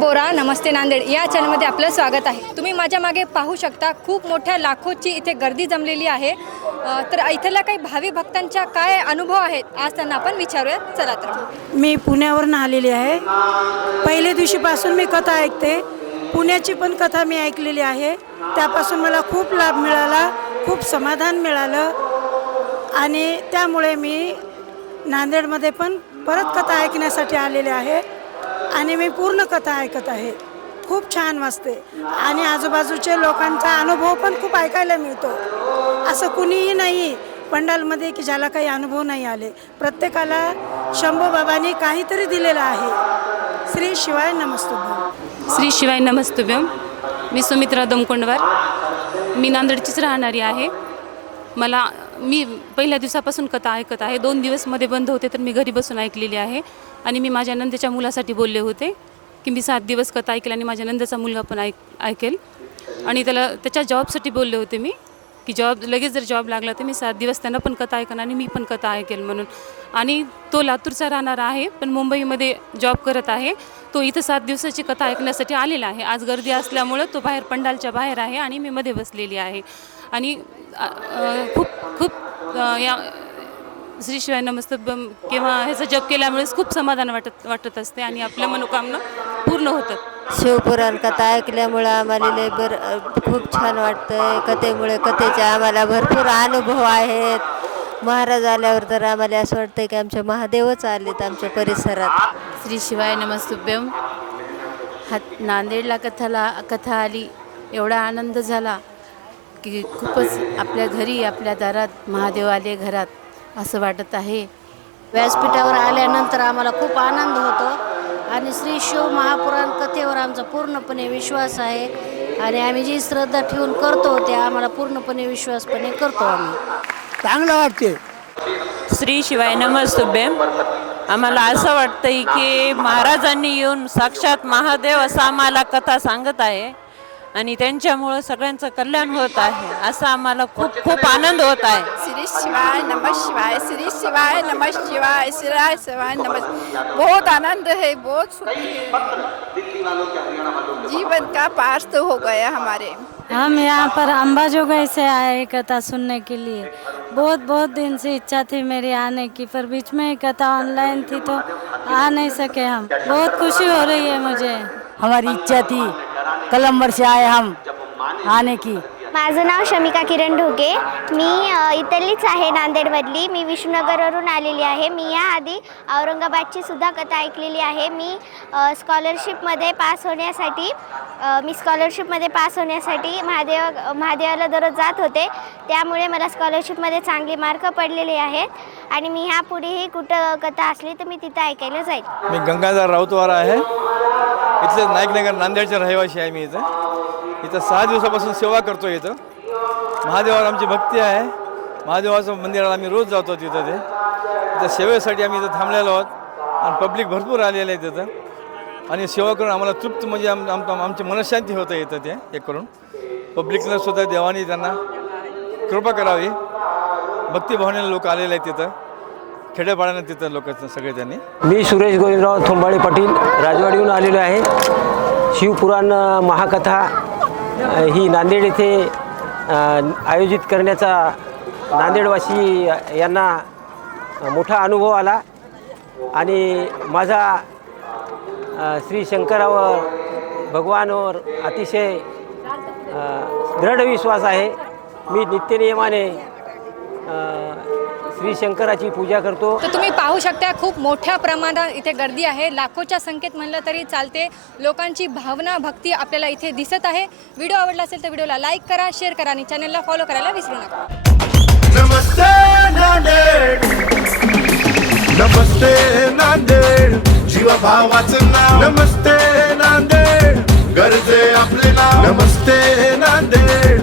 बोरा नमस्ते नांदेड. या चॅनलमध्ये आपलं स्वागत आहे. तुम्ही माझ्या मागे पाहू शकता खूप मोठ्या लाखोची इथे गर्दी जमलेली आहे. तर इथल्या काही भावी भक्तांच्या काय अनुभव आहेत आज त्यांना आपण विचारूयात. चला तर. मी पुण्यावरून आलेली आहे. पहिल्या दिवशीपासून मी कथा ऐकते. पुण्याची पण कथा मी ऐकलेली आहे. त्यापासून मला खूप लाभ मिळाला खूप समाधान मिळालं. आणि त्यामुळे मी नांदेडमध्ये पण परत कथा ऐकण्यासाठी आलेले आहे. आणि मी पूर्ण कथा ऐकत आहे. खूप छान वाचते. आणि आजूबाजूच्या लोकांचा अनुभव पण खूप ऐकायला मिळतो. असं कुणीही नाही पंडालमध्ये की ज्याला काही अनुभव नाही आले. प्रत्येकाला शंभू बाबांनी काहीतरी दिलेलं आहे. श्री शिवाय नमस्तुभ्यम. श्री शिवाय नमस्तुभ्यम. मी सुमित्रा दमकोंडवार. मी नांदेडचीच राहणारी आहे. मला मी पहिल्या दिवसापासून कथा ऐकत आहे. दोन दिवसमध्ये बंद होते तर मी घरी बसून ऐकलेली आहे. आणि मी माझ्या नंदेच्या मुलासाठी बोलले होते की मी सात दिवस कथा ऐकेल आणि माझ्या नंदेचा मुलगा पण ऐक ऐकेल. आणि त्याला त्याच्या जॉबसाठी बोलले होते मी की जॉब लगेच जर जॉब लागला तर मी सात दिवस त्यांना पण कथा ऐकणार आणि मी पण कथा ऐकेल म्हणून. आणि तो लातूरचा राहणारा आहे पण मुंबईमध्ये जॉब करत आहे. तो इथं सात दिवसाची कथा ऐकण्यासाठी आलेला आहे. आज गर्दी असल्यामुळं तो बाहेर पंडालच्या बाहेर आहे आणि मी मध्ये बसलेली आहे. आणि खूप खूप या श्री शिवाय नमस्तभ्यम किंवा ह्याचा जप केल्यामुळेच खूप समाधान वाटत वाटत असते आणि आपल्या मनोकामना पूर्ण होतात शिवपुराण कथा ऐकल्यामुळं आम्हाला लय बर खूप छान वाटतंय. कथेमुळे कथेचे आम्हाला भरपूर अनुभव आहेत. महाराज आल्यावर तर आम्हाला असं वाटतंय की आमचे महादेवच आलेत आमच्या परिसरात. श्री शिवाय नमस्तुभ्यम हा नांदेडला कथाला कथा आली एवढा आनंद झाला. की खूपच आपल्या घरी आपल्या दारात महादेव आले घरात असं वाटत आहे. व्यासपीठावर आल्यानंतर आम्हाला खूप आनंद होतो आणि श्री शिव महापुराण कथेवर आमचा पूर्णपणे विश्वास आहे आणि आम्ही जी श्रद्धा ठेवून करतो ते आम्हाला पूर्णपणे विश्वासपणे करतो आम्ही. चांगलं वाटते. श्री शिवाय नमस्तुभ्यम आम्हाला असं वाटतंय की महाराजांनी येऊन साक्षात महादेव असं आम्हाला कथा सांगत आहे. आणि त्यांच्यामुळं सगळ्यांचं कल्याण होत आहे असं आम्हाला खूप खूप आनंद होत आहे. श्री शिवाय नमः शिवाय श्री शिवाय नमः शिवाय श्री शिवाय नमः. बहुत आनंद है बहुत सुखी है। जीवन का पास तो हो गया हमारे। हम यहाँ पर अम्बाजोगाई से आए कथा सुनने के लिए। बहुत बहुत दिन से इच्छा थी मेरी आने की पर बीच में कथा ऑनलाइन थी तो आ नहीं सके हम। बहुत खुशी हो रही है मुझे। हमारी इच्छा थी कलम वर्ष आए हम. आने की. माझं नाव शमिका किरण ढोके मी इथलीच आहे नांदेडमधली. मी विष्णुनगरवरून आलेली आहे. मी याआधी औरंगाबादची सुद्धा कथा ऐकलेली आहे. मी स्कॉलरशिपमध्ये पास होण्यासाठी मी स्कॉलरशिपमध्ये पास होण्यासाठी महादेव महादेवाला दररोज जात होते. त्यामुळे मला स्कॉलरशिपमध्ये चांगले मार्क पडलेले आहेत. आणि मी ह्यापुढेही कुठं कथा असली तर मी तिथं ऐकायला जाईल. मी गंगाधर राऊतवार आहे. इथलं नाईकनगर नांदेडचे रहिवासी आहे मी इथं. इथं सहा दिवसापासून सेवा करतो इथं. महादेवावर आमची भक्ती आहे. महादेवाचं मंदिराला आम्ही रोज जातो तिथं ते. इथं सेवेसाठी आम्ही इथं थांबलेलो आहोत. आणि पब्लिक भरपूर आलेलं आहे तिथं. आणि सेवा करून आम्हाला तृप्त म्हणजे आम आम आमची मनशांती होतं इथं ते हे करून. पब्लिकला सुद्धा देवानी त्यांना कृपा करावी. भक्तिभावनेने लोक आलेले आहेत तिथं. खेड्यापाड्यानं तिथं लोक सगळे त्यांनी. मी सुरेश गोविंदराव थोंबाळे पाटील राजवाडीहून आलेलो आहे. शिवपुराण महाकथा ही नांदेड येथे आयोजित करण्याचा नांदेडवासी यांना मोठा अनुभव आला. आणि माझा श्री शंकरावर भगवानवर अतिशय दृढ विश्वास आहे. मी नित्यनियमाने श्री शंकराची पूजा करतो. तर तुम्ही पाहू शकता खूप मोठ्या प्रमाणात इथे गर्दी आहे. लाखोच्या संख्येत म्हणलं तरी चालते. लोकांची भावना भक्ती आपल्याला इथे दिसत आहे. व्हिडिओ आवडला असेल तर व्हिडिओला लाईक करा शेअर करा आणि चॅनलला फॉलो करायला विसरू नका. नमस्ते नांदेड. नमस्ते नांदेड. जीवा भावाचं नाव. नमस्ते नांदेड. गरजे आपले नाव. नमस्ते नांदेड.